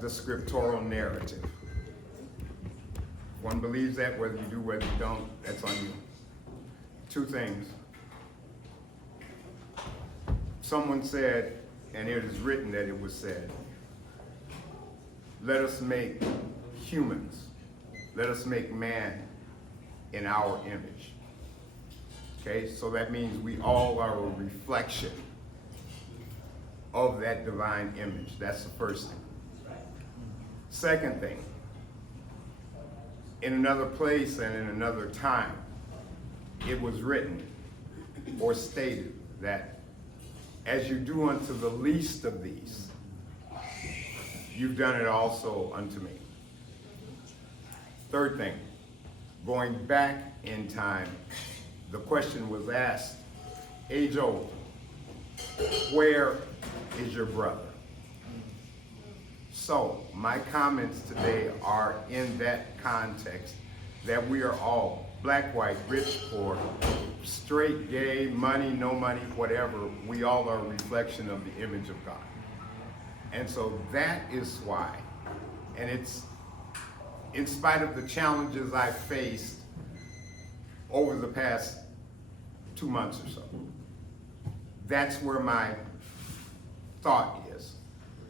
the scriptural narrative. One believes that, whether you do, whether you don't, that's on you. Two things. Someone said, and it is written that it was said, let us make humans, let us make man in our image. Okay, so that means we all are a reflection of that divine image. That's the first thing. Second thing, in another place and in another time, it was written or stated that as you do unto the least of these, you've done it also unto me. Third thing, going back in time, the question was asked, age old, where is your brother? So my comments today are in that context, that we are all, black, white, rich, poor, straight, gay, money, no money, whatever, we all are a reflection of the image of God. And so that is why, and it's in spite of the challenges I've faced over the past 2 months or so, that's where my thought is.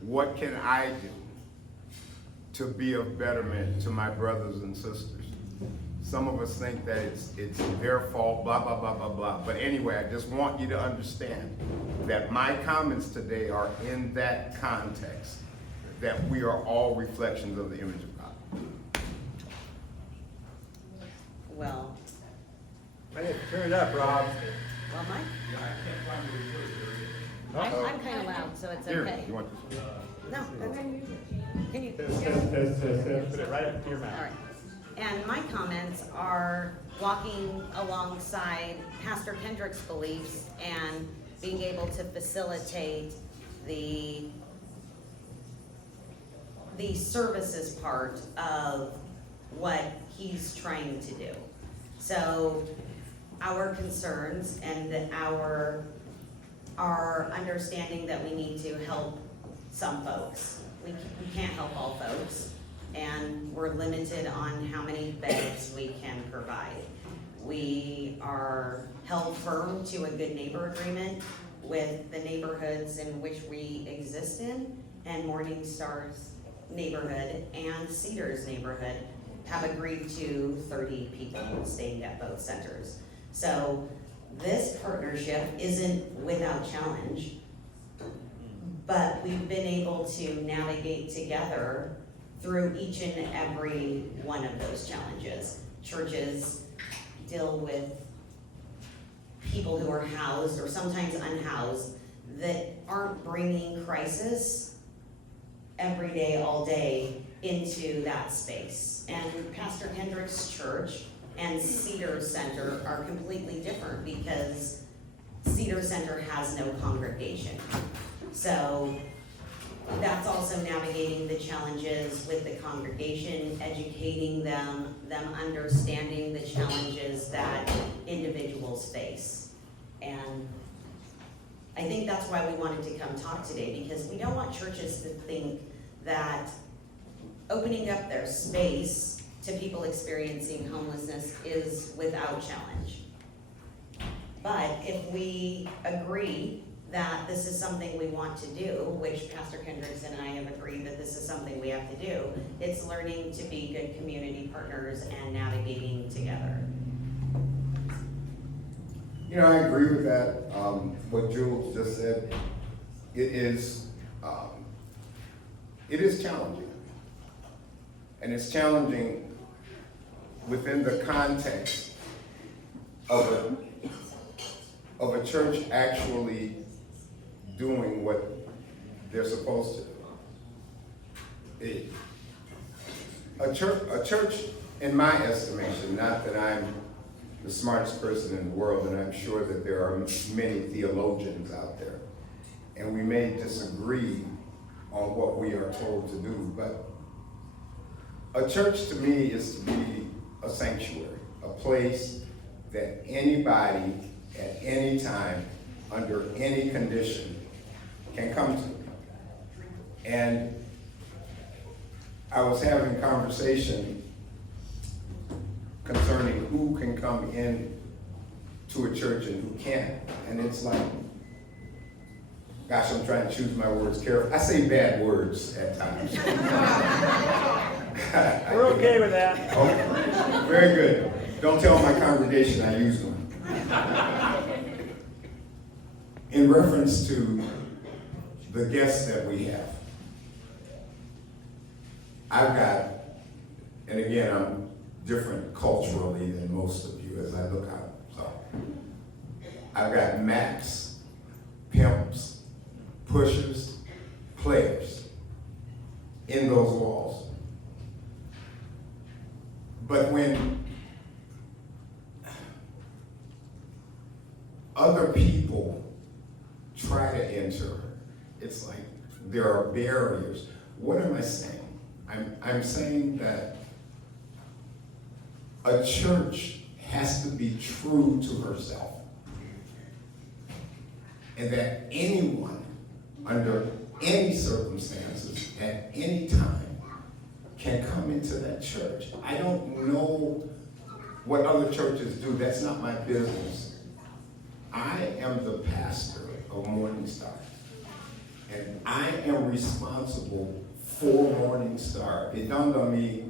What can I do to be of betterment to my brothers and sisters? Some of us think that it's their fault, blah, blah, blah, blah, blah. But anyway, I just want you to understand that my comments today are in that context, that we are all reflections of the image of God. Well, Hey, turn it up, Rob. well, Mike, I'm kind of loud, so it's Here, okay. you want this one? No, okay. Can you? Put it right up to your All mouth. right. And my comments are walking alongside Pastor Kendrick's beliefs and being able to facilitate the services part of what he's trying to do. So our concerns and our understanding that we need to help some folks. We can't help all folks, and we're limited on how many beds we can provide. We are held firm to a good neighbor agreement with the neighborhoods in which we exist in, and Morning Star's neighborhood and Cedar's neighborhood have agreed to 30 people staying at both centers. So this partnership isn't without challenge, but we've been able to navigate together through each and every one of those challenges. Churches deal with people who are housed or sometimes unhoused that aren't bringing crisis every day, all day into that space. And Pastor Kendrick's church and Cedar Center are completely different because Cedar Center has no congregation. So that's also navigating the challenges with the congregation, educating them understanding the challenges that individuals face. And I think that's why we wanted to come talk today, because we don't want churches to think that opening up their space to people experiencing homelessness is without challenge. But if we agree that this is something we want to do, which Pastor Kendricks and I have agreed that this is something we have to do, it's learning to be good community partners and navigating together. You know, I agree with that. What Jules just said, it is challenging. And it's challenging within the context of a church actually doing what they're supposed to do. A church, in my estimation, not that I'm the smartest person in the world, and I'm sure that there are many theologians out there, and we may disagree on what we are told to do, but a church to me is to be a sanctuary, a place that anybody at any time, under any condition, can come to. And I was having a conversation concerning who can come in to a church and who can't. And it's like, gosh, I'm trying to choose my words carefully. I say bad words at times. We're okay with that. Oh, very good. Don't tell my congregation I use them. In reference to the guests that we have, I've got, and again, I'm different culturally than most of you as I look out. So I've got Macs, pimps, pushers, players in those walls. But when other people try to enter, it's like there are barriers. What am I saying? I'm saying that a church has to be true to herself. And that anyone, under any circumstances, at any time, can come into that church. I don't know what other churches do. That's not my business. I am the pastor of Morning Star. And I am responsible for Morning Star. It dawned on me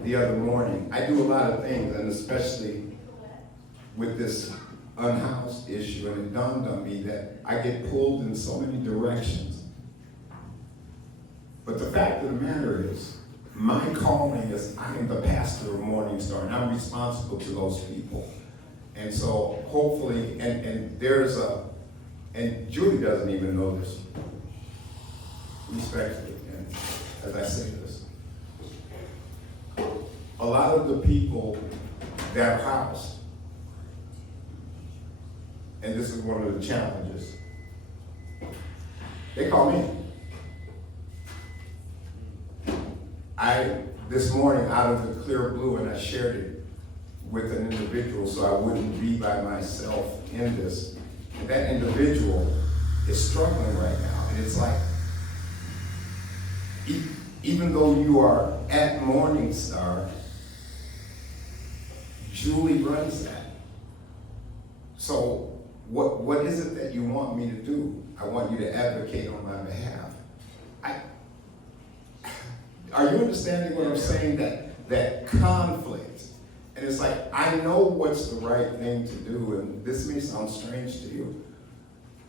the other morning. I do a lot of things, and especially with this unhoused issue, and it dawned on me that I get pulled in so many directions. But the fact of the matter is, my calling is I am the pastor of Morning Star, and I'm responsible to those people. And so hopefully, and there's a, and Julie doesn't even know this, respectfully, and as I say this, a lot of the people that are housed, and this is one of the challenges, they call me. This morning, out of the clear blue, and I shared it with an individual so I wouldn't be by myself in this. And that individual is struggling right now. And it's like, even though you are at Morning Star, Julie runs that. So what is it that you want me to do? I want you to advocate on my behalf. Are you understanding what I'm saying? That conflict. And it's like, I know what's the right thing to do, and this may sound strange to you.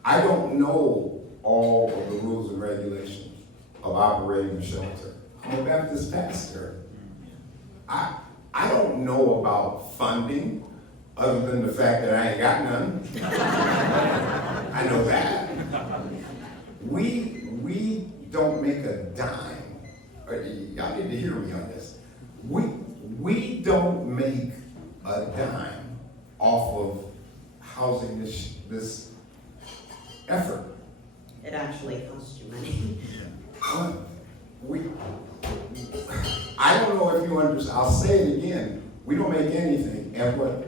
I don't know all of the rules and regulations of operating a shelter. I'm a Baptist pastor. I don't know about funding, other than the fact that I ain't got none. I know that. We don't make a dime. Y'all need to hear me on this. We don't make a dime off of housing this effort. It actually costs you money. I don't know if you understand. I'll say it again. We don't make anything. And what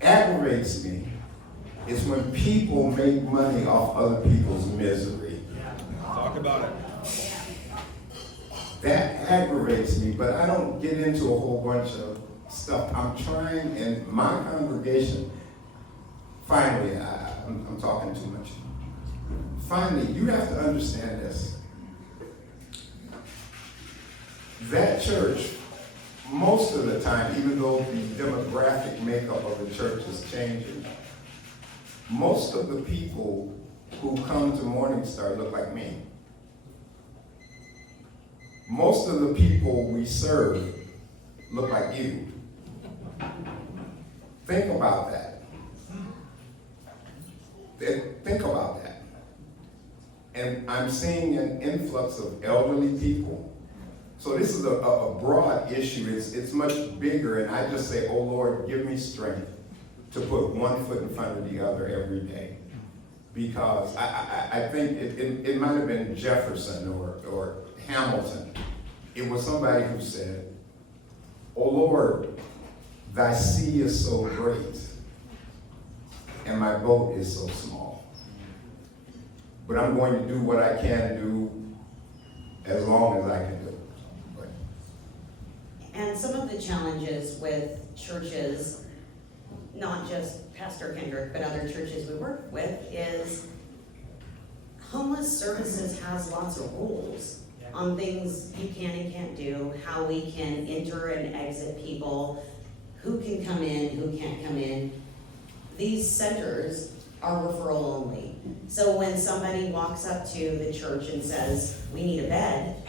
aggravates me is when people make money off other people's misery. Talk about it. That aggravates me, but I don't get into a whole bunch of stuff. I'm trying, and my congregation, finally, I'm talking too much. Finally, you have to understand this. That church, most of the time, even though the demographic makeup of the church is changing, most of the people who come to Morning Star look like me. Most of the people we serve look like you. Think about that. Think about that. And I'm seeing an influx of elderly people. So this is a broad issue. It's much bigger, and I just say, oh Lord, give me strength to put one foot in front of the other every day. Because I think it might have been Jefferson or Hamilton. It was somebody who said, oh Lord, thy sea is so great, and my boat is so small. But I'm going to do what I can do as long as I can do. But some of the challenges with churches, not just Pastor Kendrick, but other churches we work with, is homeless services has lots of rules on things you can and can't do, how we can enter and exit people, who can come in, who can't come in. These centers are referral only. So when somebody walks up to the church and says, we need a bed,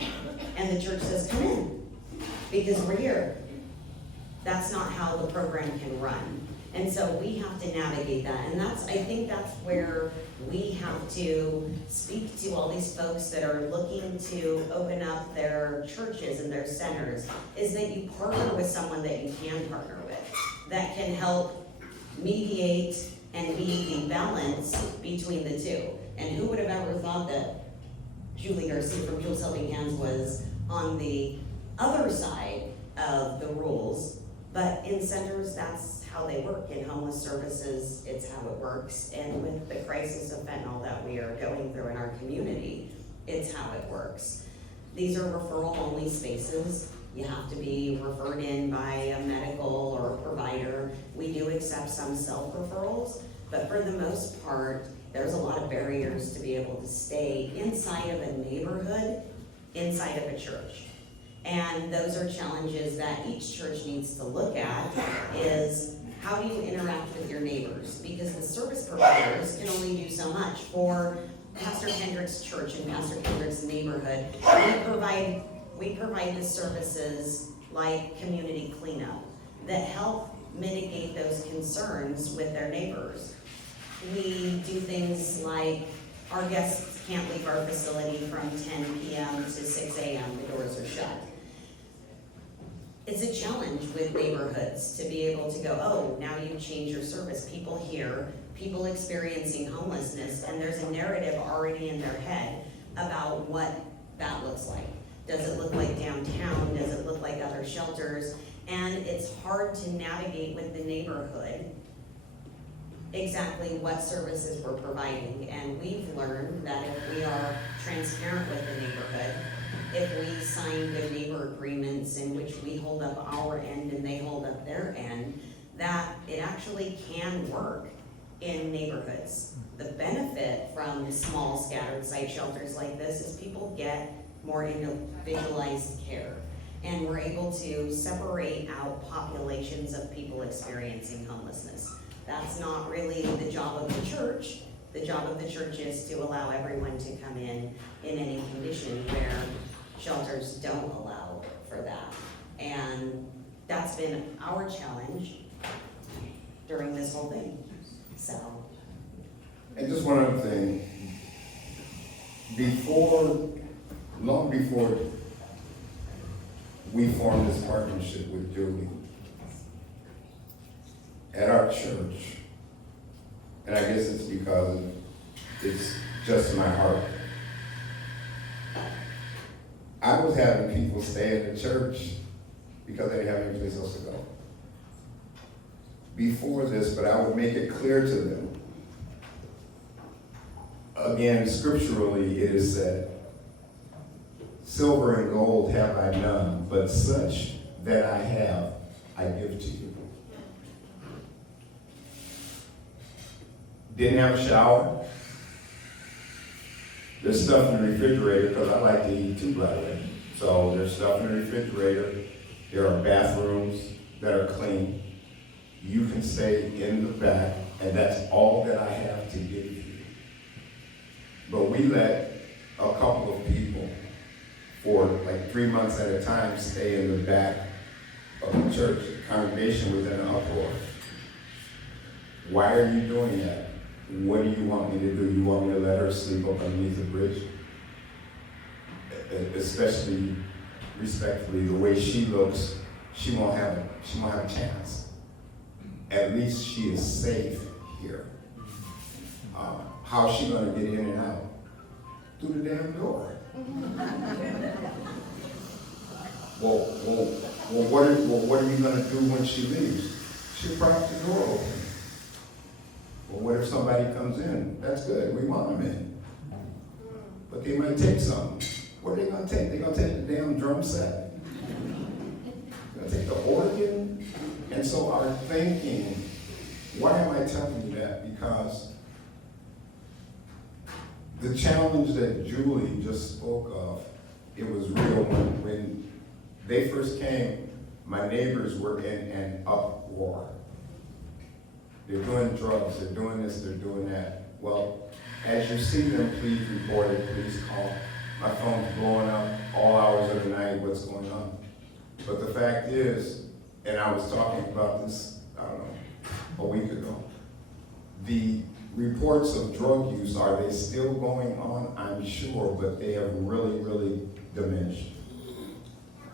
and the church says, come in, because we're here, that's not how the program can run. And so we have to navigate that, and I think that's where we have to speak to all these folks that are looking to open up their churches and their centers, is that you partner with someone that you can partner with, that can help mediate and be the balance between the two. And who would have ever thought that Julie Garcia from Jules Helping Hands was on the other side of the rules, but in centers, that's how they work. In homeless services, it's how it works. And with the crisis of fentanyl that we are going through in our community, it's how it works. These are referral-only spaces. You have to be referred in by a medical or a provider. We do accept some self-referrals, but for the most part, there's a lot of barriers to be able to stay inside of a neighborhood, inside of a church. And those are challenges that each church needs to look at, is how do you interact with your neighbors? Because the service providers can only do so much. For Pastor Kendrick's church and Pastor Kendrick's neighborhood, we provide the services like community cleanup that help mitigate those concerns with their neighbors. We do things like our guests can't leave our facility from 10 p.m. to 6 a.m. The doors are shut. It's a challenge with neighborhoods to be able to go, oh, now you've changed your service. People here, people experiencing homelessness, and there's a narrative already in their head about what that looks like. Does it look like downtown? Does it look like other shelters? And it's hard to navigate with the neighborhood exactly what services we're providing. And we've learned that if we are transparent with the neighborhood, if we sign good neighbor agreements in which we hold up our end and they hold up their end, that it actually can work in neighborhoods. The benefit from small scattered site shelters like this is people get more individualized care. And we're able to separate out populations of people experiencing homelessness. That's not really the job of the church. The job of the church is to allow everyone to come in any condition, where shelters don't allow for that. And that's been our challenge during this whole thing, so. And just one other thing. Long before we formed this partnership with Julie, at our church, and I guess it's because it's just my heart, I was having people stay in the church because they didn't have any place else to go. Before this, but I would make it clear to them. Again, scripturally it is said, silver and gold have I none, but such that I have, I give to you. Didn't have a shower. There's stuff in the refrigerator, because I like to eat too, by the way. So there's stuff in the refrigerator. There are bathrooms that are clean. You can stay in the back, and that's all that I have to give you. But we let a couple of people, for like 3 months at a time, stay in the back of the church. The congregation was in an uproar. Why are you doing that? What do you want me to do? You want me to let her sleep up underneath the bridge? Especially, respectfully, the way she looks, she won't have a chance. At least she is safe here. How's she gonna get in and out? Through the damn door. Well, what are you gonna do when she leaves? She'll prop the door open. Well, what if somebody comes in? That's good, we want them in. But they might take something. What are they gonna take? They're gonna take the damn drum set? I take the organ. And so our thinking, why am I telling you that? Because the challenge that Julie just spoke of, it was real when they first came, my neighbors were in an uproar. They're doing drugs, they're doing this, they're doing that. Well, as you see them, please report it, please call. My phone's blowing up all hours of the night, what's going on? But the fact is, and I was talking about this, I don't know, a week ago, the reports of drug use, are they still going on? I'm sure, but they have really, really diminished.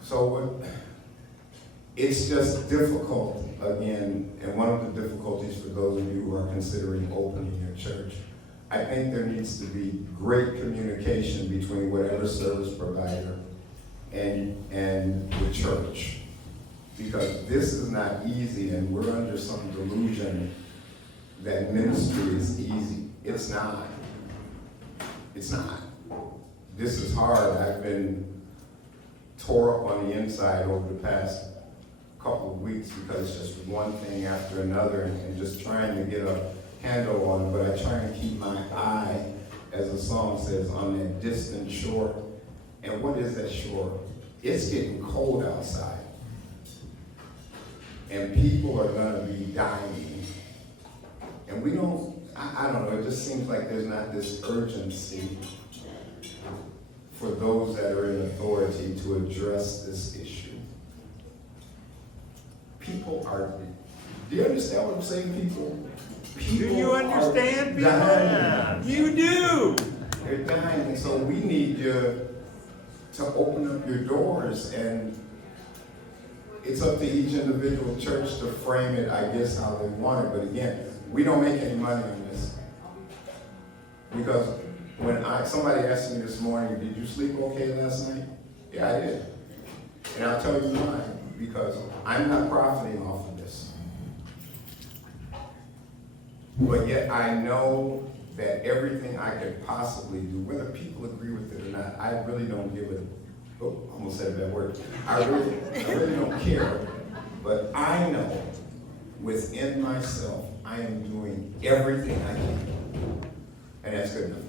So it's just difficult, again, and one of the difficulties for those of you who are considering opening your church, I think there needs to be great communication between whatever service provider and the church. Because this is not easy, and we're under some delusion that ministry is easy. It's not. It's not. This is hard. I've been tore up on the inside over the past couple of weeks because it's just one thing after another and just trying to get a handle on it. But I try and keep my eye, as the song says, on that distant shore. And what is that shore? It's getting cold outside. And people are gonna be dying. And we don't, I don't know, it just seems like there's not this urgency for those that are in authority to address this issue. People are, do you understand what I'm saying, people? People Do you understand, people? dying. You do. They're dying, and so we need you to open up your doors, and it's up to each individual church to frame it, I guess, how they want it. But again, we don't make any money on this. Because when somebody asked me this morning, did you sleep okay last night? Yeah, I did. And I'll tell you why. Because I'm not profiting off of this. But yet I know that everything I could possibly do, whether people agree with it or not, I really don't give it. Oh, almost said that word. I really don't care. But I know within myself, I am doing everything I can. And that's good enough.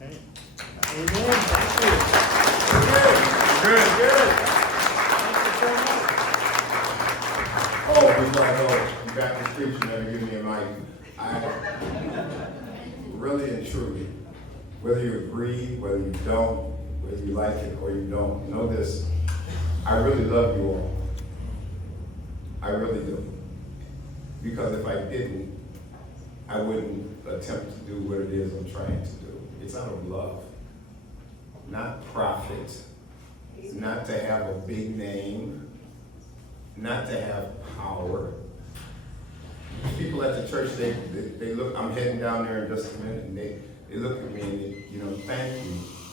Okay. Amen. Thank you. Good. Good. Thank you so much. Oh, before I go, you got this preacher never give me a mic. I really and truly, whether you agree, whether you don't, whether you like it or you don't, know this, I really love you all. I really do. Because if I didn't, I wouldn't attempt to do what it is I'm trying to do. It's out of love, not profit, not to have a big name, not to have power. People at the church, they look, I'm heading down there in just a minute, and they look at me and they,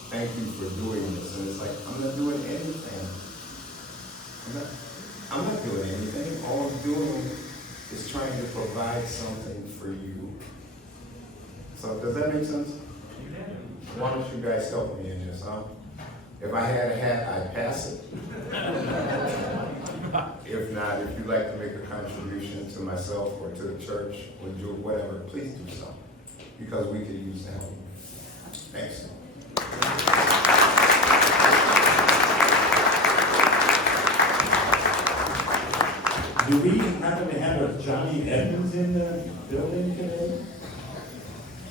thank you for doing this. And it's like, I'm not doing anything. I'm not doing anything. All I'm doing is trying to provide something for you. So does that make sense? Why don't you guys help me in this, huh? If I had a hat, I'd pass it. If not, if you'd like to make a contribution to myself or to the church or do whatever, please do so. Because we could use the help. Thanks. Do we happen to have a Johnny Evans in the building today?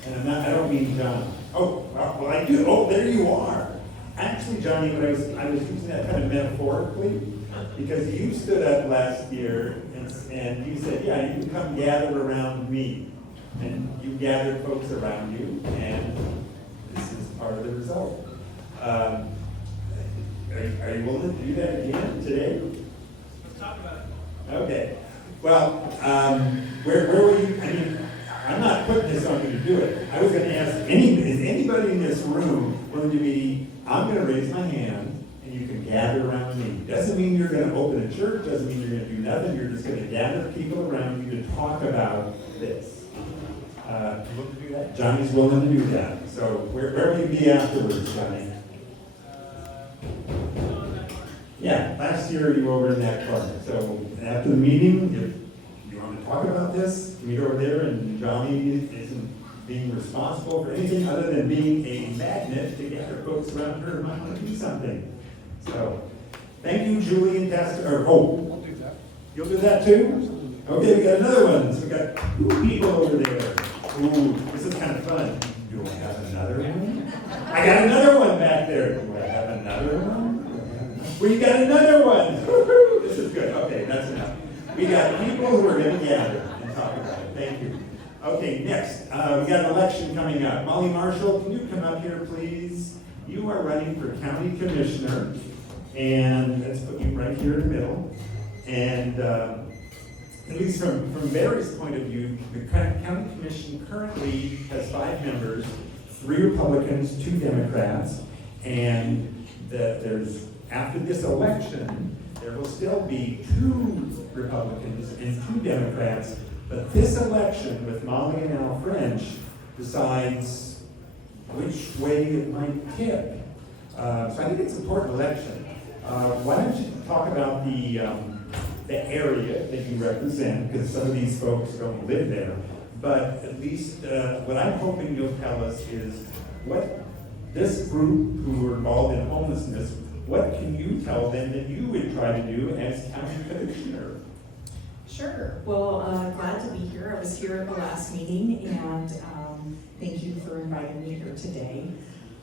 And I don't mean John. Oh, well, I do. Oh, there you are. Actually, Johnny, I was using that kind of metaphorically because you stood up last year and you said, yeah, you can come gather around me. And you gathered folks around you, and this is part of the result. Are you willing to do that again today? Let's talk about it. Okay. Well, where were you? I mean, I'm not putting this on you to do it. I was going to ask, is anybody in this room willing to be, I'm going to raise my hand, and you can gather around me. Doesn't mean you're going to open a church, doesn't mean you're going to do nothing. You're just going to gather people around you to talk about this. You willing to do that? Johnny's willing to do that. So where will you be afterwards, Johnny? Yeah, last year you were over in that corner. So after the meeting, if you want to talk about this, meet over there, and Johnny isn't being responsible for anything other than being a magnet to gather folks around her who might want to do something. So, thank you, Julie and Pastor, I'll do that. you'll do that too? Okay, we got another one. So we got 2 people over there. Ooh, this is kind of fun. Do I have another one? I got another one back there. Do I have another one? We got another one. Woo-hoo. This is good. Okay, that's enough. We got people who are going to gather and talk about it. Thank you. Okay, next, we got an election coming up. Molly Marshall, can you come up here, please? You are running for county commissioner, and let's put you right here in the middle. And at least from Barry's point of view, the county commission currently has 5 members, 3 Republicans, 2 Democrats, and there's, after this election, there will still be 2 Republicans and 2 Democrats. But this election with Molly and Al French decides which way it might tip. So I think it's an important election. Why don't you talk about the area that you represent, because some of these folks don't live there. But at least what I'm hoping you'll tell us is what this group who are involved in homelessness, what can you tell them that you would try to do as county commissioner? Sure. Well, glad to be here. I was here at the last meeting, and thank you for inviting me here today.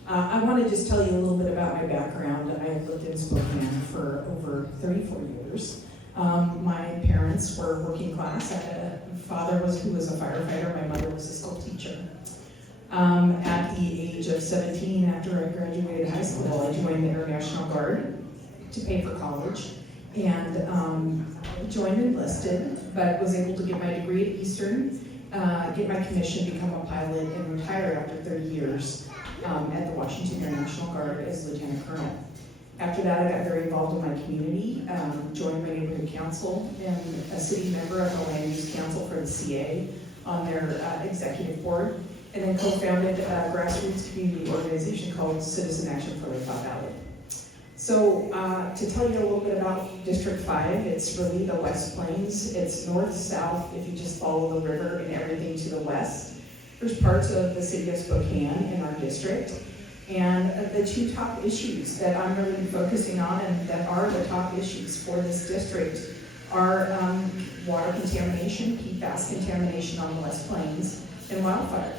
I want to just tell you a little bit about my background. I have lived in Spokane for over 34 years. My parents were working class. I had a father who was a firefighter. My mother was a school teacher. At the age of 17, after I graduated high school, I joined the Air National Guard to pay for college. And joined and enlisted, but was able to get my degree at Eastern, get my commission, become a pilot, and retire after 30 years at the Washington Air National Guard as Lieutenant Colonel. After that, I got very involved in my community, joined my neighborhood council, and a city member of the Land Use Council for the CA on their executive board, and then co-founded a grassroots community organization called Citizen Action for Lake Valley. So to tell you a little bit about District 5, it's really the West Plains. It's north-south if you just follow the river and everything to the west. There's parts of the city of Spokane in our district. And the 2 top issues that I'm really focusing on and that are the top issues for this district are water contamination, PFAS contamination on the West Plains, and wildfire.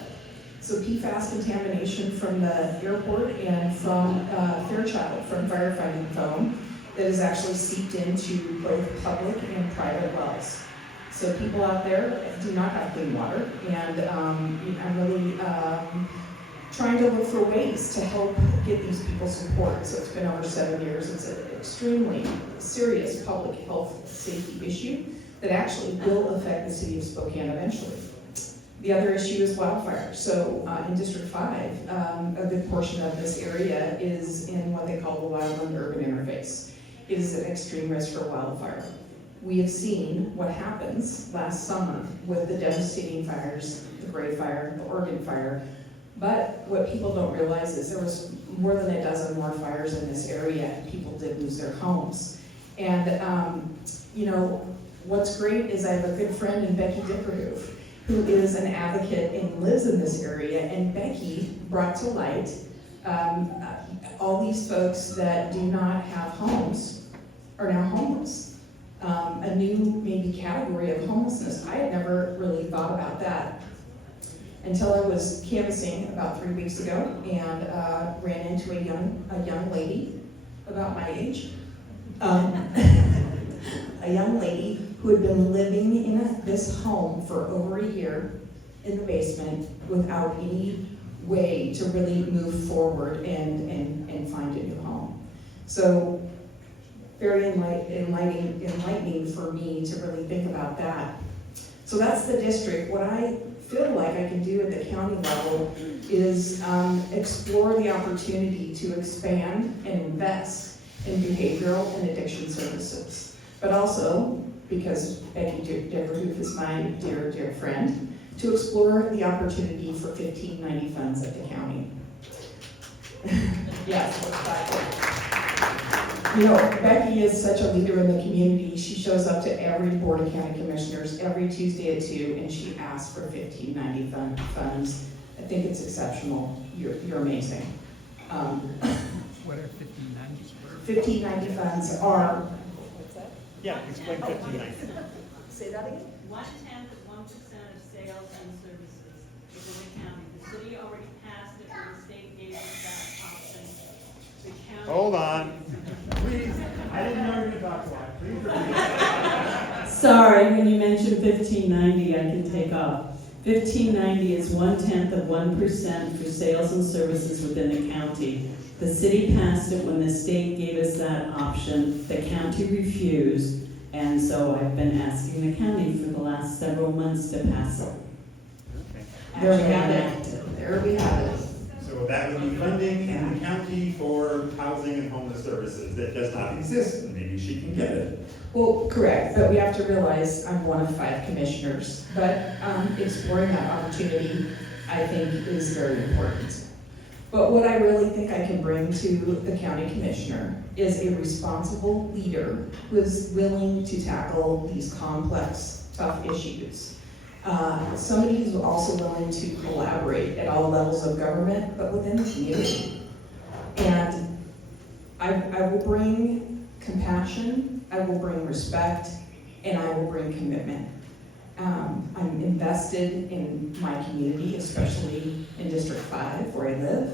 So PFAS contamination from the airport and from Fairchild, from firefighting foam, that is actually seeped into both public and private wells. So people out there do not have clean water, and I'm really trying to look for ways to help get these people support. So it's been over 7 years. It's an extremely serious public health safety issue that actually will affect the city of Spokane eventually. The other issue is wildfire. So in District 5, a good portion of this area is in what they call the wildland-urban interface. It is an extreme risk for wildfire. We have seen what happens last summer with the devastating fires, the Gray Fire, the Oregon Fire. But what people don't realize is there was more than a dozen more fires in this area, and people did lose their homes. And you know, what's great is I have a good friend in Becky Dipperhoof, who is an advocate and lives in this area, and Becky brought to light all these folks that do not have homes are now homeless. A new maybe category of homelessness. I had never really thought about that until I was canvassing about 3 weeks ago and ran into a young lady about my age. A young lady who had been living in this home for over a year in the basement without any way to really move forward and find a new home. So very enlightening for me to really think about that. So that's the district. What I feel like I can do at the county level is explore the opportunity to expand and invest in behavioral and addiction services. But also, because Becky Dipperhoof is my dear, dear friend, to explore the opportunity for 1590 funds at the county. Yes, You know, Becky is such a leader in the community. She shows up to every Board of County Commissioners every Tuesday at 2, and she asks for 1590 funds. I think it's exceptional. You're amazing. What are 1590s? 1590 funds are, Yeah, explain 1590. say that again? 1/10 of 1% of sales and services within the county. The city already passed it, and the state gave us that option. The county. Hold on. Please, I didn't know you were going to talk about it. Please repeat. Sorry, when you mentioned 1590, I can take off. 1590 is 1/10 of 1% for sales and services within the county. The city passed it when the state gave us that option. The county refused, and so I've been asking the county for the last several months to pass it. Okay. There we have it. There we have it. So that would be funding in the county for housing and homeless services that does not exist, and maybe she can get it. Well, correct, but we have to realize I'm one of 5 commissioners. But exploring that opportunity, I think, is very important. But what I really think I can bring to the county commissioner is a responsible leader who is willing to tackle these complex, tough issues. Somebody who's also willing to collaborate at all levels of government, but within the community. And I will bring compassion, I will bring respect, and I will bring commitment. I'm invested in my community, especially in District 5 where I live,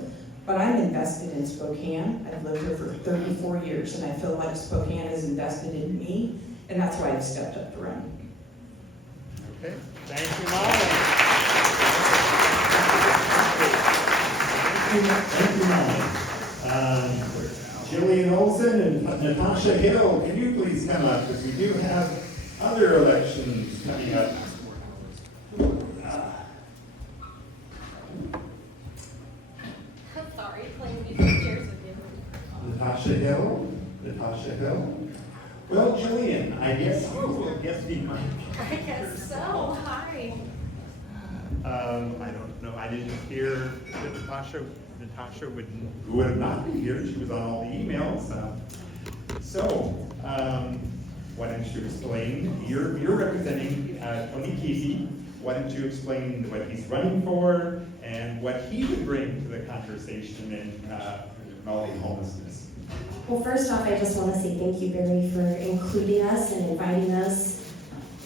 but I'm invested in Spokane. I've lived here for 34 years, and I feel like Spokane is invested in me, and that's why I've stepped up to run. Okay, thank you, Molly. Thank you, Molly. Jillian Olson and Natasha Hill, can you please come up, because we do have other elections coming up. I'm sorry, playing music chairs with you. Natasha Hill, Natasha Hill. Well, Jillian, I guess you will get the mic. I guess so, hi. I don't know, I didn't hear that Natasha Would not be here, she was on all the emails. So, why don't you explain, you're representing Tony Kesey. Why don't you explain what he's running for and what he would bring to the conversation in Molly homelessness? Well, first off, I just want to say thank you, Barry, for including us and inviting us.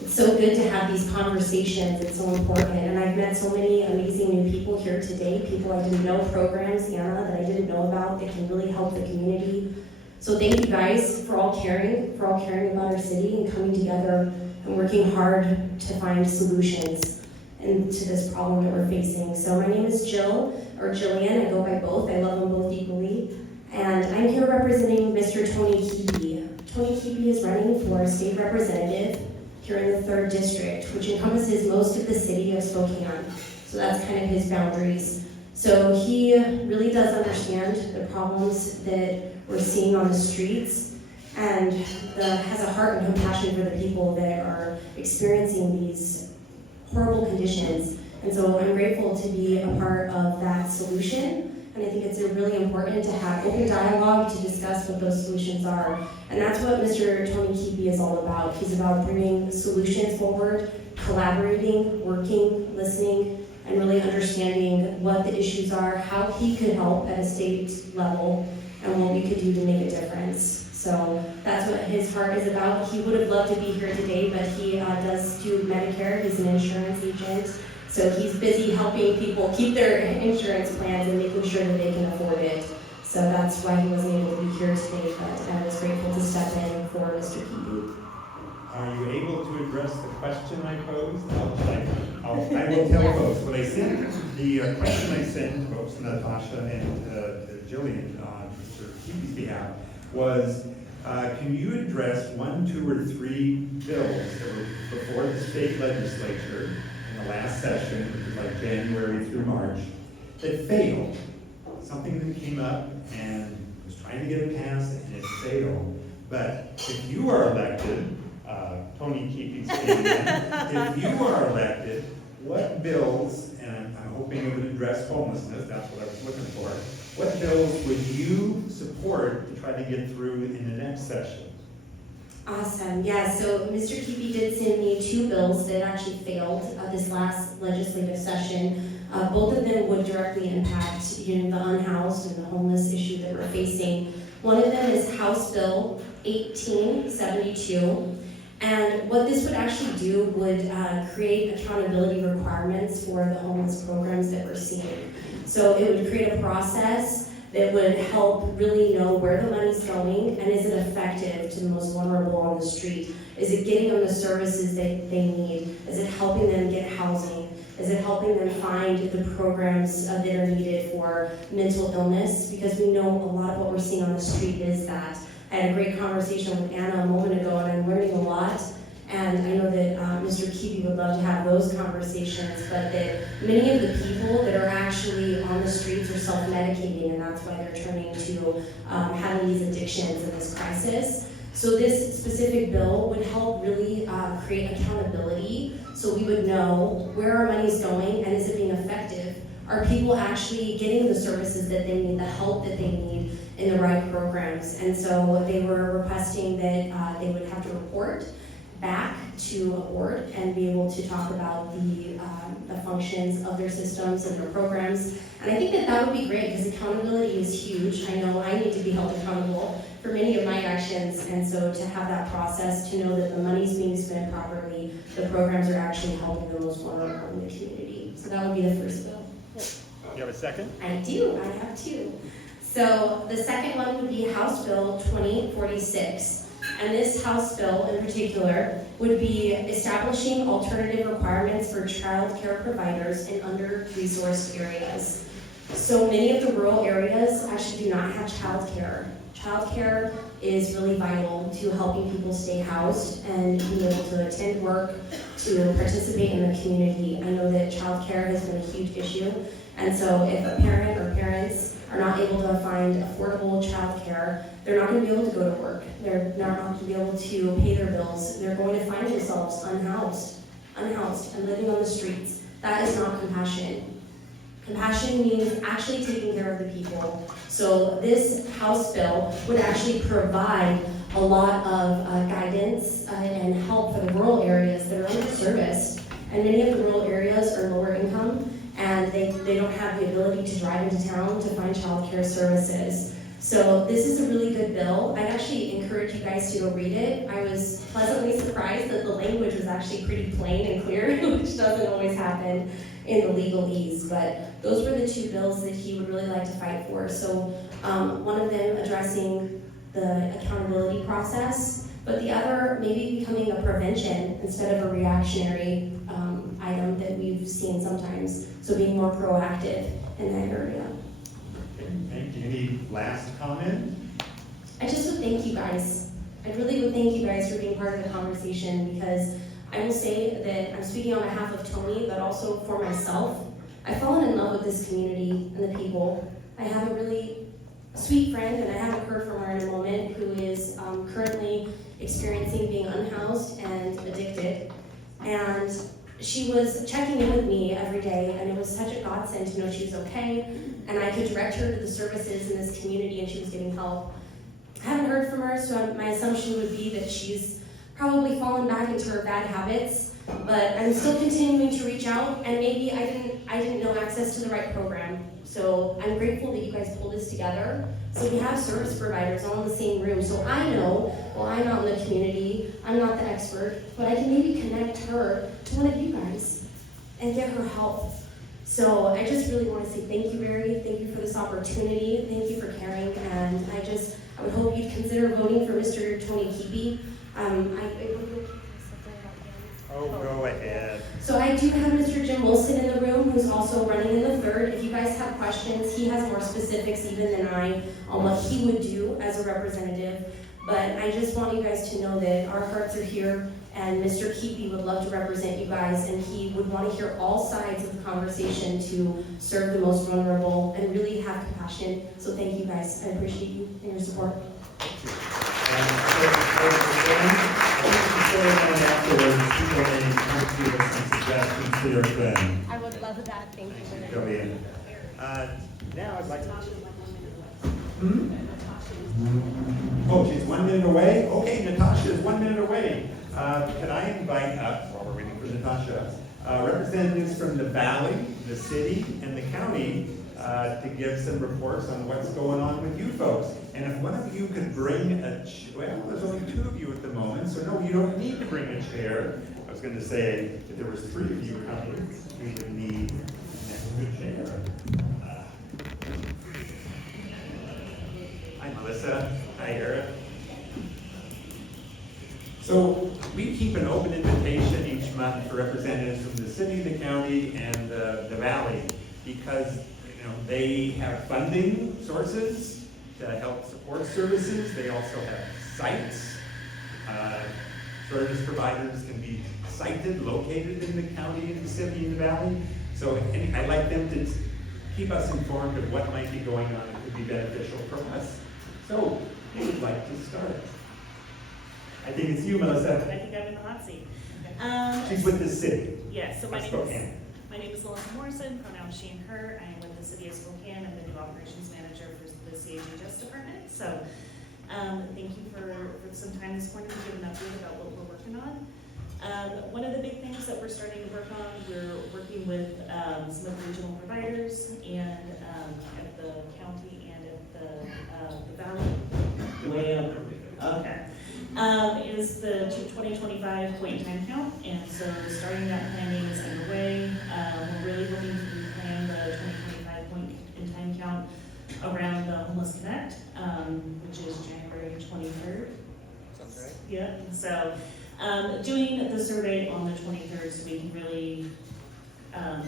It's so good to have these conversations, it's so important, and I've met so many amazing new people here today, people I didn't know, programs, Anna, that I didn't know about that can really help the community. So thank you guys for all caring about our city and coming together and working hard to find solutions into this problem that we're facing. So my name is Jill, or Jillian, I go by both, I love them both equally. And I'm here representing Mr. Tony Keepy. Tony Keepy is running for state representative here in the 3rd district, which encompasses most of the city of Spokane. So that's kind of his boundaries. So he really does understand the problems that we're seeing on the streets and has a heart and compassion for the people that are experiencing these horrible conditions. And so I'm grateful to be a part of that solution. And I think it's really important to have open dialogue to discuss what those solutions are. And that's what Mr. Tony Keepy is all about. He's about bringing solutions forward, collaborating, working, listening, and really understanding what the issues are, how he could help at a state level, and what we could do to make a difference. So that's what his heart is about. He would have loved to be here today, but he does do Medicare. He's an insurance agent. So he's busy helping people keep their insurance plans and making sure that they can afford it. So that's why he wasn't able to be here today, but I was grateful to step in for Mr. Keepy. Are you able to address the question I posed? I will tell folks what I sent. The question I sent to folks, Natasha and Jillian on Mr. Keepy's behalf, was can you address 1, 2, or 3 bills that were before the state legislature in the last session, which was like January through March, that failed? Something that came up and was trying to get it passed and it failed. But if you are elected, Tony Keepy's standing in, if you are elected, what bills, and I'm hoping it would address homelessness, that's what I was looking for, what bills would you support to try to get through in the next session? Awesome, yeah, so Mr. Keepy did send me 2 bills that actually failed this last legislative session. Both of them would directly impact, the unhoused and the homeless issue that we're facing. One of them is House Bill 1872. And what this would actually do would create accountability requirements for the homeless programs that we're seeing. So it would create a process that would help really know where the money's going and is it effective to the most vulnerable on the street? Is it getting them the services they need? Is it helping them get housing? Is it helping them find the programs that are needed for mental illness? Because we know a lot of what we're seeing on the street is that. I had a great conversation with Anna a moment ago, and I'm learning a lot. And I know that Mr. Keepy would love to have those conversations, but that many of the people that are actually on the streets are self-medicating, and that's why they're turning to having these addictions in this crisis. So this specific bill would help really create accountability, so we would know where our money's going and is it being effective. Are people actually getting the services that they need, the help that they need in the right programs? And so they were requesting that they would have to report back to a board and be able to talk about the functions of their systems and their programs. And I think that that would be great because accountability is huge. I know I need to be held accountable for many of my actions, and so to have that process, to know that the money's being spent properly, the programs are actually helping the most vulnerable in the community. So that would be the first bill. You have a second? I do, I have 2. So the second one would be House Bill 2046. And this House bill in particular would be establishing alternative requirements for child care providers in under-resourced areas. So many of the rural areas actually do not have child care. Child care is really vital to helping people stay housed and be able to attend work, to participate in the community. I know that child care has been a huge issue. And so if a parent or parents are not able to find affordable child care, they're not going to be able to go to work. They're not going to be able to pay their bills. They're going to find themselves unhoused and living on the streets. That is not compassion. Compassion means actually taking care of the people. So this House bill would actually provide a lot of guidance and help for the rural areas that are underserviced. And many of the rural areas are lower income, and they don't have the ability to drive into town to find child care services. So this is a really good bill. I'd actually encourage you guys to go read it. I was pleasantly surprised that the language was actually pretty plain and clear, which doesn't always happen in the legalese. But those were the 2 bills that he would really like to fight for. So one of them addressing the accountability process, but the other maybe becoming a prevention instead of a reactionary item that we've seen sometimes. So being more proactive in that area. Okay, thank you. Any last comment? I just would thank you guys. I really would thank you guys for being part of the conversation, because I will say that I'm speaking on behalf of Tony, but also for myself. I've fallen in love with this community and the people. I have a really sweet friend, and I haven't heard from her in a moment, who is currently experiencing being unhoused and addicted. And she was checking in with me every day, and it was such a godsend to know she was okay, and I could direct her to the services in this community, and she was getting help. I haven't heard from her, so my assumption would be that she's probably fallen back into her bad habits, but I'm still continuing to reach out, and maybe I didn't know access to the right program. So I'm grateful that you guys pulled this together. So we have service providers all in the same room. So I know, well, I'm out in the community, I'm not the expert, but I can maybe connect her to one of you guys and get her help. So I just really want to say thank you, Barry. Thank you for this opportunity. Thank you for caring. And I would hope you'd consider voting for Mr. Tony Keepy. Oh, go ahead. So I do have Mr. Jim Wilson in the room, who's also running in the 3rd. If you guys have questions, he has more specifics even than I on what he would do as a representative. But I just want you guys to know that our hearts are here, and Mr. Keepy would love to represent you guys, and he would want to hear all sides of the conversation to serve the most vulnerable and really have compassion. So thank you guys. I appreciate you and your support. I would love that. Thank you. Go in. Now I'd like to Oh, she's 1 minute away? Okay, Natasha is 1 minute away. Can I invite up, while we're waiting for Natasha, representatives from the valley, the city, and the county to give some reports on what's going on with you folks. And if one of you could bring well, there's only 2 of you at the moment, so no, you don't need to bring a chair. I was going to say, if there was 3 of you coming, we would need an extra chair. Hi, Melissa. Hi, Eric. So we keep an open invitation each month for representatives from the city, the county, and the valley, because they have funding sources to help support services. They also have sites. Service providers can be sited, located in the county, in the city, in the valley. So I'd like them to keep us informed of what might be going on that could be beneficial for us. So, who would like to start? I think it's you, Melissa. I think I'm in the hot seat. She's with the city. Yes, so my Spokane. name is Melissa Morrison, pronouns she and her. I am with the city of Spokane. I'm the new operations manager for the CHHS department. So thank you for some time this morning to give an update about what we're working on. One of the big things that we're starting to work on, we're working with some of the regional providers and at the county and at the valley. Way up. Okay. Is the 2025 point in time count, and so starting that planning is underway. We're really looking to plan the 2025 point in time count around the Homeless Connect, which is January 23rd. Sounds right. Yeah, so doing the survey on the 23rd so we can really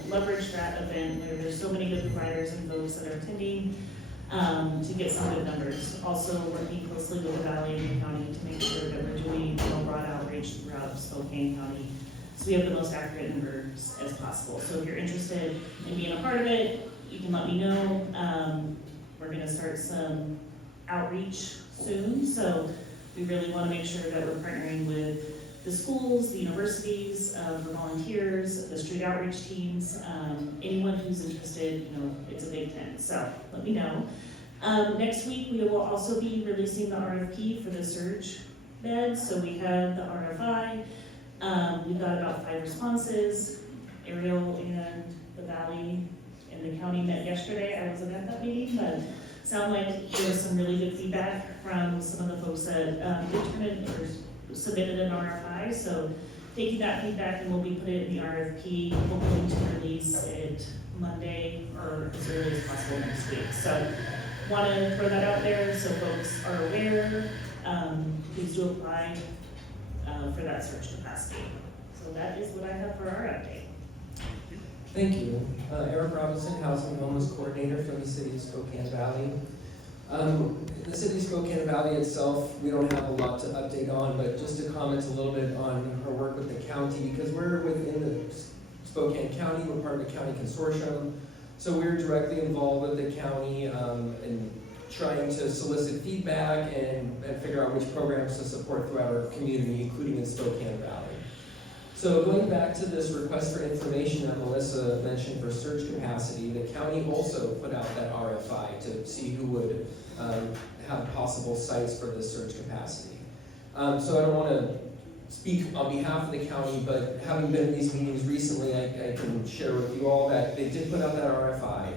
leverage that event where there's so many good providers and folks that are attending. To get some good numbers. Also working closely with the valley and the county to make sure that we're doing broad outreach throughout Spokane County so we have the most accurate numbers as possible. So if you're interested in being a part of it, you can let me know. We're going to start some outreach soon, so we really want to make sure that we're partnering with the schools, the universities, the volunteers, the street outreach teams, anyone who's interested. It's a big tent, so let me know. Next week, we will also be releasing the RFP for the surge beds. So we have the RFI. We've got about 5 responses. Ariel and the valley and the county met yesterday. I wasn't at that meeting, but sound like there was some really good feedback from some of the folks that did turn in or submitted an RFI. So taking that feedback, and we'll be putting it in the RFP, hoping to release it Monday or as early as possible next week. So want to throw that out there so folks are aware. Please do apply for that search capacity. So that is what I have for our update. Thank you. Eric Robinson, Housing and Homeless Coordinator from the City of Spokane Valley. The City of Spokane Valley itself, we don't have a lot to update on, but just to comment a little bit on our work with the county, because we're within the Spokane County, we're part of the county consortium, so we're directly involved with the county in trying to solicit feedback and figure out which programs to support throughout our community, including in Spokane Valley. So going back to this request for information that Melissa mentioned for surge capacity, the county also put out that RFI to see who would have possible sites for this surge capacity. So I don't want to speak on behalf of the county, but having been in these meetings recently, I can share with you all that they did put out that RFI,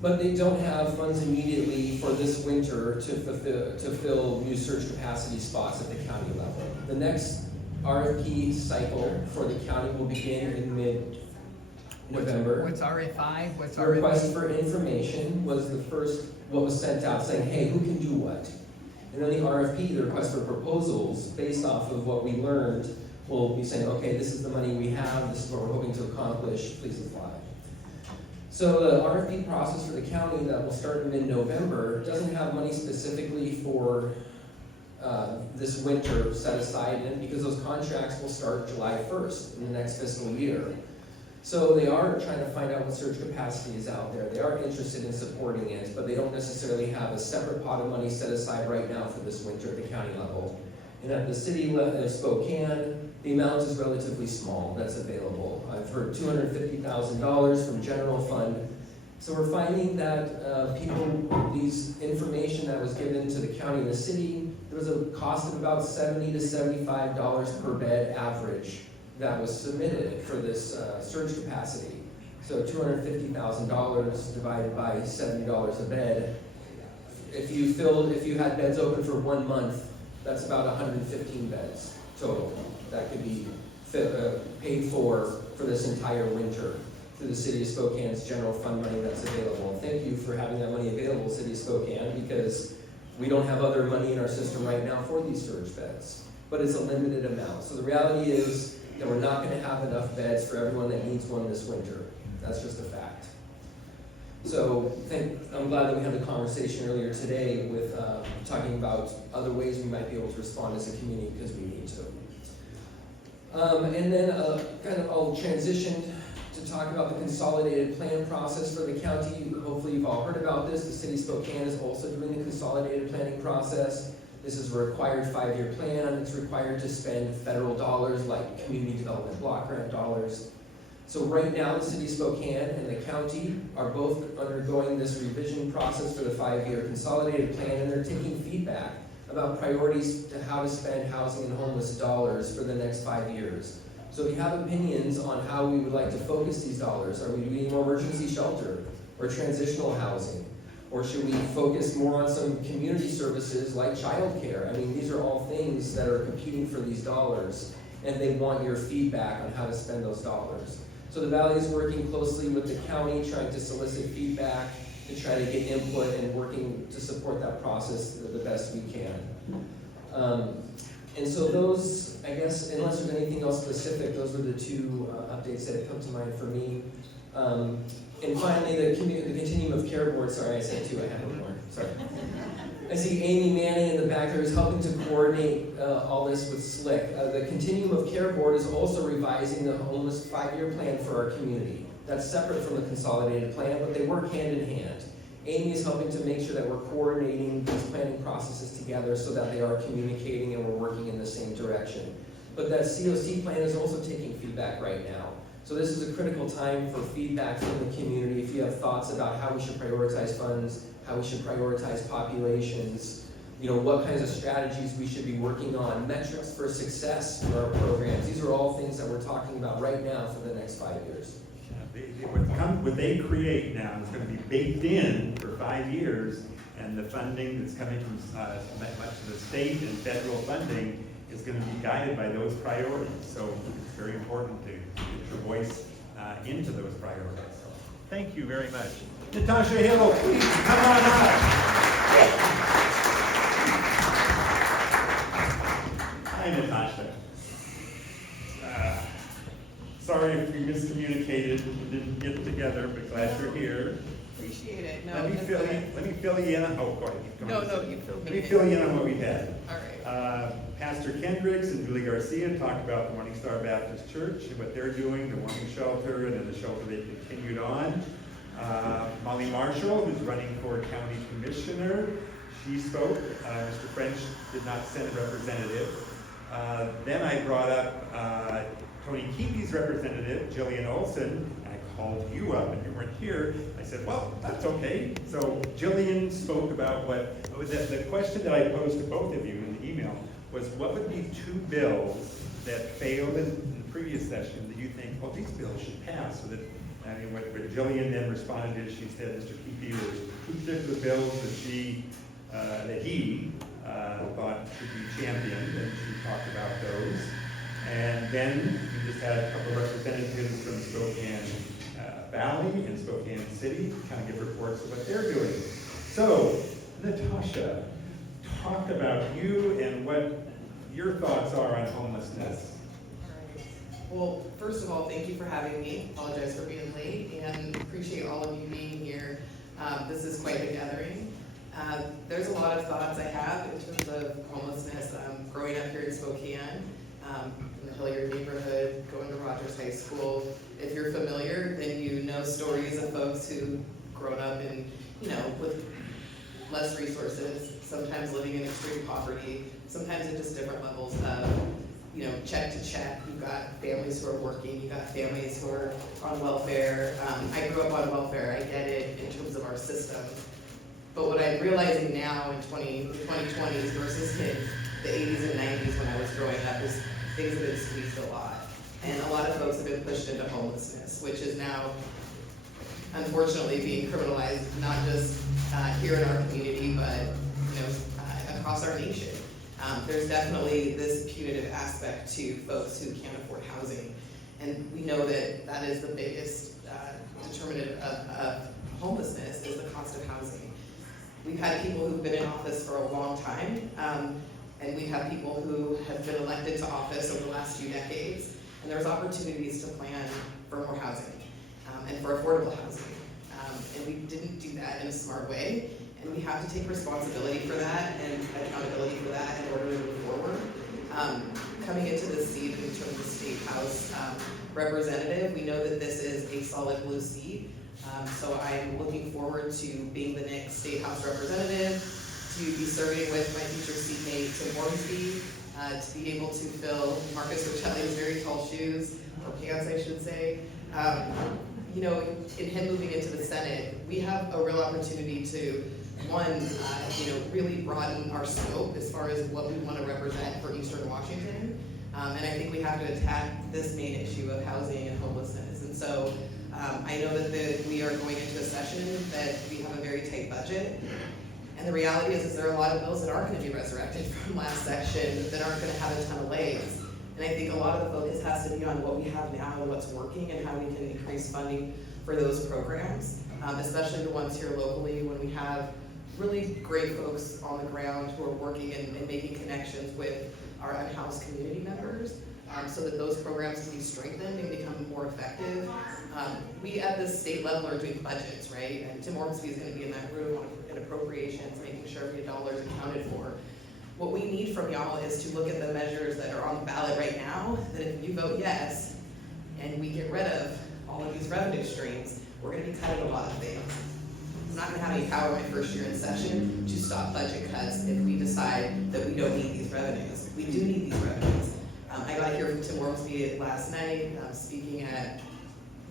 but they don't have funds immediately for this winter to fill new surge capacity spots at the county level. The next RFP cycle for the county will begin in mid-November. What's RFI? What's The RFI? request for information was the first, what was sent out saying, hey, who can do what? And then the RFP, the request for proposals, based off of what we learned, will be saying, okay, this is the money we have, this is what we're hoping to accomplish, please apply. So the RFP process for the county that will start in mid-November doesn't have money specifically for this winter set aside in, because those contracts will start July 1st in the next fiscal year. So they are trying to find out what surge capacity is out there. They are interested in supporting it, but they don't necessarily have a separate pot of money set aside right now for this winter at the county level. And at the city level, Spokane, the amount is relatively small that's available. I've heard $250,000 from general fund So we're finding that these information that was given to the county and the city, there was a cost of about $70 to $75 per bed average that was submitted for this surge capacity. So $250,000 divided by $70 a bed. If you had beds open for 1 month, that's about 115 beds total that could be paid for this entire winter through the City of Spokane's general fund money that's available. And thank you for having that money available, City of Spokane, because we don't have other money in our system right now for these surge beds, but it's a limited amount. So the reality is that we're not going to have enough beds for everyone that needs one this winter. That's just a fact. So I'm glad that we had the conversation earlier today with talking about other ways we might be able to respond as a community, because we need to. And then I'll transition to talk about the consolidated plan process for the county. Hopefully you've all heard about this. The City of Spokane is also doing the consolidated planning process. This is a required 5-year plan. It's required to spend federal dollars like community development block grant dollars. So right now, the City of Spokane and the county are both undergoing this revision process for the 5-year consolidated plan, and they're taking feedback about priorities to how to spend housing and homeless dollars for the next 5 years. So if you have opinions on how we would like to focus these dollars, are we doing more emergency shelter or transitional housing? Or should we focus more on some community services like childcare? I mean, these are all things that are competing for these dollars, and they want your feedback on how to spend those dollars. So the Valley is working closely with the county, trying to solicit feedback, to try to get input and working to support that process the best we can. And so those, I guess, unless there's anything else specific, those were the two updates that have come to mind for me. And finally, the Continuum of Care Board, sorry, I said two, I had one more, sorry. I see Amy Manning in the back there is helping to coordinate all this with SLIC. The Continuum of Care Board is also revising the homeless 5-year plan for our community. That's separate from the consolidated plan, but they work hand in hand. Amy is helping to make sure that we're coordinating these planning processes together so that they are communicating and we're working in the same direction. But that COC plan is also taking feedback right now. So this is a critical time for feedback from the community. If you have thoughts about how we should prioritize funds, how we should prioritize populations, what kinds of strategies we should be working on, metrics for success for our programs. These are all things that we're talking about right now for the next 5 years. What they create now is going to be baked in for 5 years, and the funding that's coming from much of the state and federal funding is going to be guided by those priorities. So it's very important to get your voice into those priorities. So thank you very much. Natasha Hill, please come on up. Hi, Natasha. Sorry if we miscommunicated and didn't get together, but glad you're here. Appreciate it. No, Let me fill you in on, go ahead. No, you fill me in. Let me fill you in on what we had. All right. Pastor Kendricks and Julie Garcia talked about the Morning Star Baptist Church and what they're doing, the warming shelter, and then the shelter they continued on. Molly Marshall, who's running for county commissioner, she spoke. Mr. French did not send a representative. Then I brought up Tony Keepy's representative, Jillian Olson. I called you up and you weren't here. I said, well, that's okay. So Jillian spoke about the question that I posed to both of you in the email was, what would be 2 bills that failed in the previous session that you think, well, these bills should pass? So that, what Jillian then responded is, she said, Mr. Keepy, there was 2 particular bills that he thought should be championed, and she talked about those. And then we just had a couple of representatives from Spokane Valley and Spokane City to kind of give reports of what they're doing. So, Natasha, talk about you and what your thoughts are on homelessness. Well, first of all, thank you for having me. Apologize for being late, and appreciate all of you being here. This is quite a gathering. There's a lot of thoughts I have in terms of homelessness. Growing up here in Spokane, in the Hilliard neighborhood, going to Rogers High School. If you're familiar, then you know stories of folks who've grown up in, with less resources, sometimes living in extreme poverty, sometimes at just different levels of, check to check. You've got families who are working, you've got families who are on welfare. I grew up on welfare, I get it in terms of our system. But what I'm realizing now in the 2020s versus in the 80s and 90s when I was growing up is things have been squeezed a lot. And a lot of folks have been pushed into homelessness, which is now unfortunately being criminalized, not just here in our community, but across our nation. There's definitely this punitive aspect to folks who can't afford housing. And we know that that is the biggest determinant of homelessness is the cost of housing. We've had people who've been in office for a long time, and we have people who have been elected to office over the last few decades, and there's opportunities to plan for more housing and for affordable housing. And we didn't do that in a smart way, and we have to take responsibility for that and accountability for that in order to move forward. Coming into this seat in terms of State House representative, we know that this is a solid blue seat. So I'm looking forward to being the next State House representative, to be serving with my future seatmate Tim Ormsby, to be able to fill Marcus Riccelli's very tall shoes, or pants I should say. In him moving into the Senate, we have a real opportunity to, one, really broaden our scope as far as what we want to represent for Eastern Washington. And I think we have to attack this main issue of housing and homelessness. And so I know that we are going into a session that we have a very tight budget. And the reality is there are a lot of bills that aren't going to be resurrected from last section that aren't going to have a ton of legs. And I think a lot of the focus has to be on what we have now and what's working and how we can increase funding for those programs, especially the ones here locally when we have really great folks on the ground who are working and making connections with our unhoused community members so that those programs can be strengthened and become more effective. We at the state level are doing budgets, right? And Tim Ormsby is going to be in that room in appropriations, making sure every dollar is accounted for. What we need from y'all is to look at the measures that are on the ballot right now, that if you vote yes, and we get rid of all of these revenue streams, we're going to be cutting a lot of things. I'm not going to have any power my first year in session to stop budget cuts if we decide that we don't need these revenues. We do need these revenues. I got here from Tim Ormsby last night, speaking at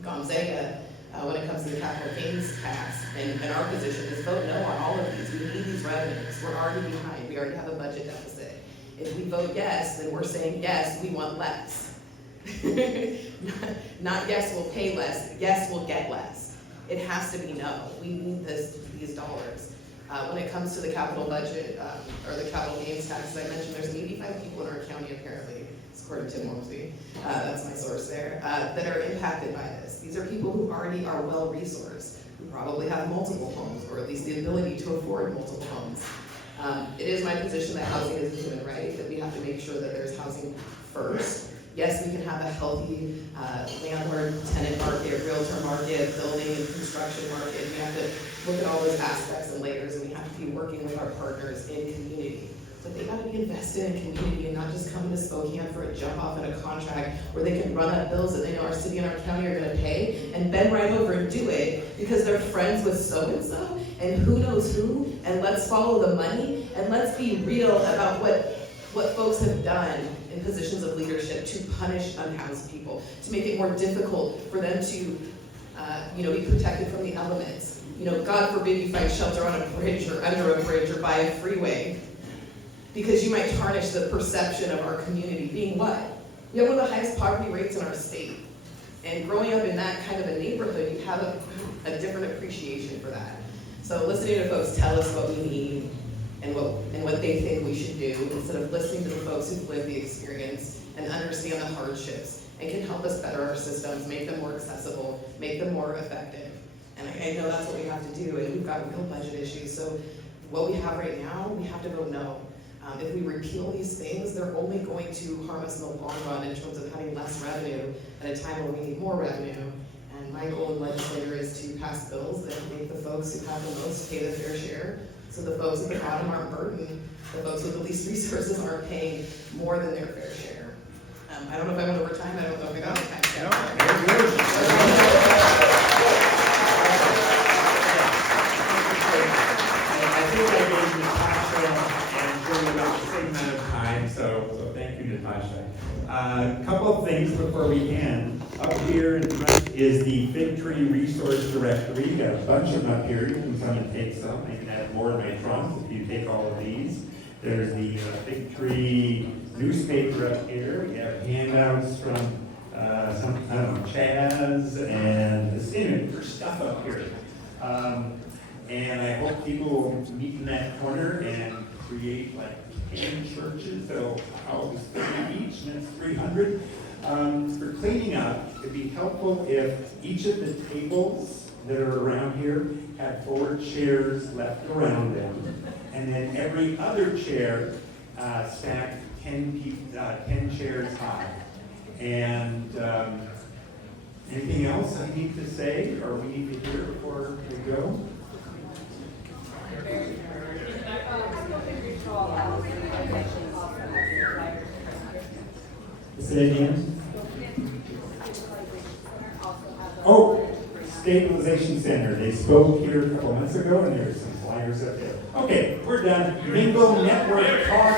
Gonzaga, when it comes to the capital gains tax, and our position is vote no on all of these. We need these revenues. We're already behind. We already have a budget deficit. If we vote yes, then we're saying yes, we want less. Not yes, we'll pay less. Yes, we'll get less. It has to be no. We need these dollars. When it comes to the capital budget or the capital gains tax, as I mentioned, there's 85 people in our county apparently, according to Tim Ormsby, that's my source there, that are impacted by this. These are people who already are well resourced, who probably have multiple homes, or at least the ability to afford multiple homes. It is my position that housing is a human right, that we have to make sure that there's housing first. Yes, we can have a healthy landlord-tenant market, realtor market, building and construction market. We have to look at all those aspects and layers, and we have to be working with our partners in community. But they gotta be invested in community and not just come to Spokane for a jump off in a contract where they can run up bills that they know our city and our county are gonna pay and bend right over and do it because they're friends with so-and-so and who knows who, and let's follow the money and let's be real about what folks have done in positions of leadership to punish unhoused people, to make it more difficult for them to be protected from the elements. God forbid you find shelter on a bridge or under a bridge or by a freeway, because you might tarnish the perception of our community being what? We have one of the highest poverty rates in our state. And growing up in that kind of a neighborhood, you have a different appreciation for that. So listening to folks tell us what we need and what they think we should do, instead of listening to the folks who've lived the experience and understand the hardships and can help us better our systems, make them more accessible, make them more effective. And I know that's what we have to do, and we've got real budget issues. So what we have right now, we have to vote no. If we repeal these things, they're only going to harm us in the long run in terms of having less revenue at a time where we need more revenue. And my goal in legislature is to pass bills that make the folks who have the most pay their fair share, so the folks at the bottom aren't burdened, the folks with the least resources aren't paying more than their fair share. I don't know if I went over time, I don't know if I got over time. I think I gave Natasha and Julie about the same amount of time, So thank you, Natasha. A couple of things before we end. Up here in front is the Fig Tree Resource Directory. Got a bunch of them up here. You can come and take some. I can have more in my trunk if you take all of these. There's the Fig Tree newspaper up here. We have handouts from some, I don't know, Chaz and the Synod for stuff up here. And I hope people will meet in that corner and create like 10 churches. They'll house 30 each, and that's 300. For cleaning up, it'd be helpful if each of the tables that are around here had 4 chairs left around them, and then every other chair stacked 10 chairs high. And anything else I need to say or we need to hear before we go? Say again. Oh, Stabilization Center. They spoke here a couple months ago, and there's some flyers up there. Okay, we're done. Mingle Network Talk.